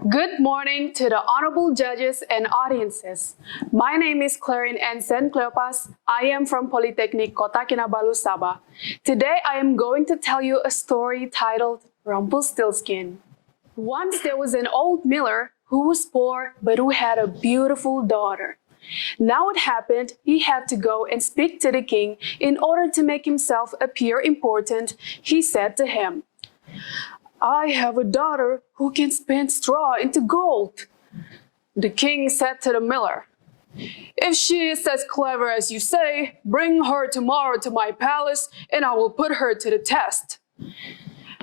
Good morning to the honorable judges and audiences. My name is Clarin Ensign Cleophas. I am from Politeknik Kota Kinabalu, Sabah. Today I am going to tell you a story titled Rumpelstiltskin. Once there was an old miller who was poor but who had a beautiful daughter. Now it happened he had to go and speak to the king in order to make himself appear important. He said to him, "I have a daughter who can spin straw into gold." The king said to the miller, "If she is as clever as you say, bring her tomorrow to my palace and I will put her to the test."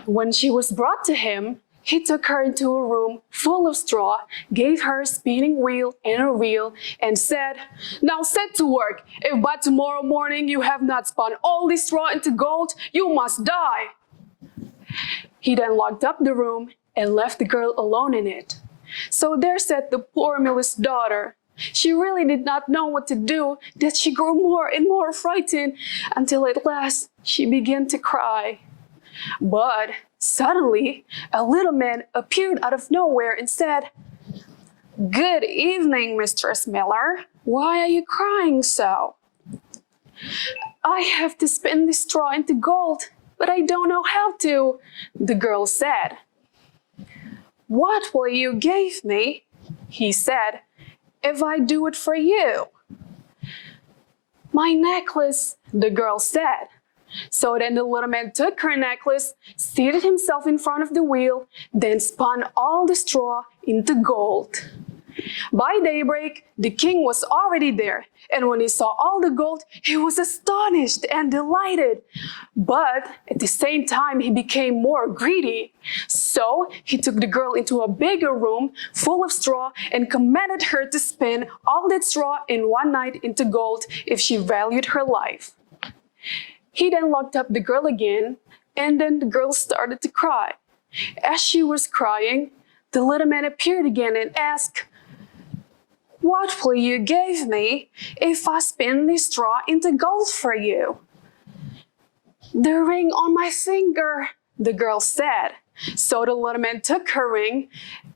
When she was brought to him, he took her into a room full of straw, gave her a spinning wheel and a reel, and said, "Now set to work. If by tomorrow morning you have not spun all this straw into gold, you must die." He then locked up the room and left the girl alone in it. So there sat the poor miller's daughter. She really did not know what to do, that she grew more and more frightened until at last she began to cry. But suddenly, a little man appeared out of nowhere and said, "Good evening, Mistress Miller. Why are you crying so?" "I have to spin this straw into gold, but I don't know how to," the girl said. "What will you give me," he said, "if I do it for you?" "My necklace," the girl said. So then the little man took her necklace, seated himself in front of the wheel, then spun all the straw into gold. By daybreak, the king was already there, and when he saw all the gold, he was astonished and delighted. But at the same time, he became more greedy. So he took the girl into a bigger room full of straw and commanded her to spin all that straw in one night into gold if she valued her life. He then locked up the girl again, and then the girl started to cry. As she was crying, the little man appeared again and asked, "What will you give me if I spin this straw into gold for you?" "The ring on my finger," the girl said. So the little man took her ring,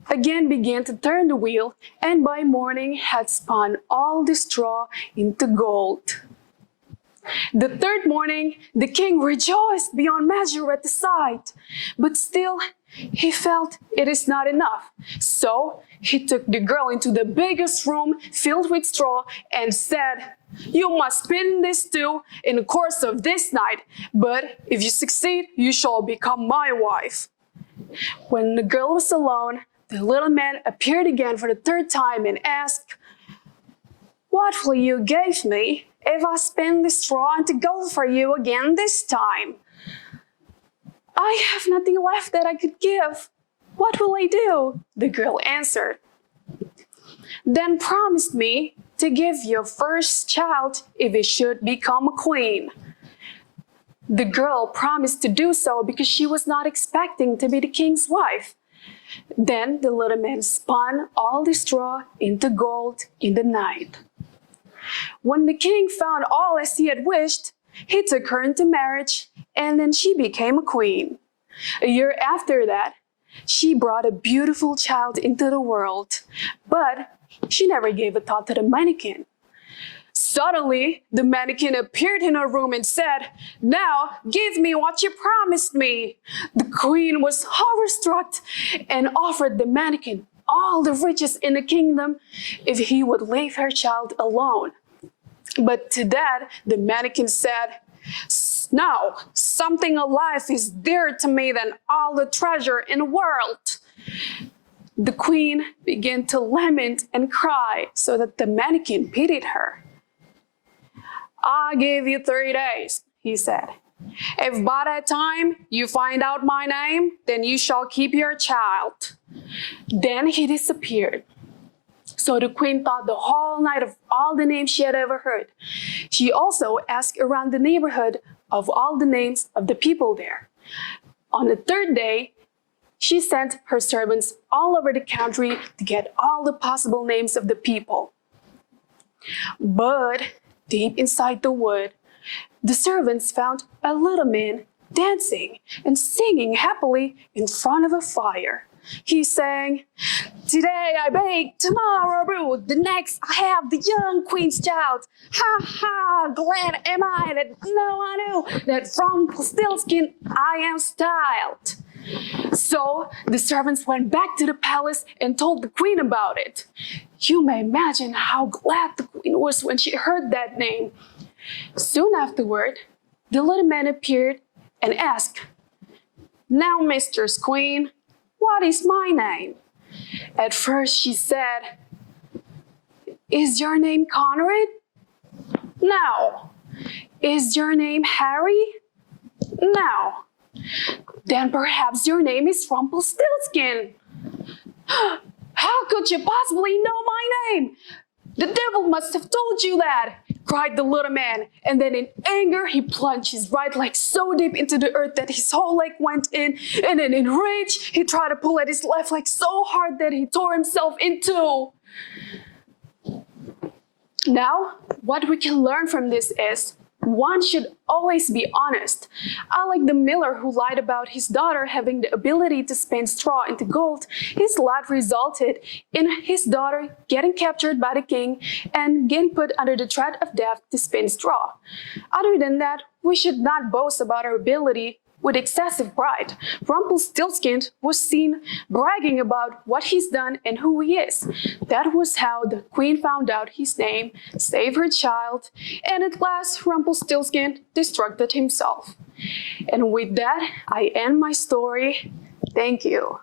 again began to turn the wheel, and by morning had spun all the straw into gold. The third morning, the king rejoiced beyond measure at the sight, but still he felt it is not enough. So he took the girl into the biggest room filled with straw and said, "You must spin this too in the course of this night, but if you succeed, you shall become my wife." When the girl was alone, the little man appeared again for the third time and asked, "What will you give me if I spin the straw into gold for you again this time?" "I have nothing left that I could give. What will I do?" the girl answered. "Then promise me to give your first child if it should become a queen." The girl promised to do so because she was not expecting to be the king's wife. Then the little man spun all the straw into gold in the night. When the king found all as he had wished, he took her into marriage, and then she became a queen. A year after that, she brought a beautiful child into the world, but she never gave a thought to the mannequin. Suddenly, the mannequin appeared in her room and said, "Now give me what you promised me." The queen was horror-struck and offered the mannequin all the riches in the kingdom if he would leave her child alone. But to that, the mannequin said, "No, something alive is dearer to me than all the treasure in the world." The queen began to lament and cry so that the mannequin pitied her. "I give you 3 days, he said. "If by that time you find out my name, then you shall keep your child." Then he disappeared. So the queen thought the whole night of all the names she had ever heard. She also asked around the neighborhood of all the names of the people there. On the 3rd day, she sent her servants all over the country to get all the possible names of the people. But deep inside the wood, the servants found a little man dancing and singing happily in front of a fire. he sang, "Today I bake, tomorrow brew, the next I have the young queen's child. Ha ha, glad am I that no one knew that from Rumpelstiltskin I am styled." So the servants went back to the palace and told the queen about it. You may imagine how glad the queen was when she heard that name. Soon afterward, the little man appeared and asked, "Now, Mistress Queen, what is my name?" At first she said, "Is your name Conrad?" "No." "Is your name Harry?" "No." "Then perhaps your name is Rumpelstiltskin." "How could you possibly know my name? The devil must have told you that," cried the little man. And then in anger, he plunged his right leg so deep into the earth that his whole leg went in. And then in rage, he tried to pull at his left leg so hard that he tore himself in two. Now, what we can learn from this is, one should always be honest. Unlike the miller who lied about his daughter having the ability to spin straw into gold, his lie resulted in his daughter getting captured by the king and getting put under the threat of death to spin straw. Other than that, we should not boast about our ability with excessive pride. Rumpelstiltskin was seen bragging about what he's done and who he is. That was how the queen found out his name, saved her child, and at last Rumpelstiltskin destructed himself. And with that, I end my story. Thank you.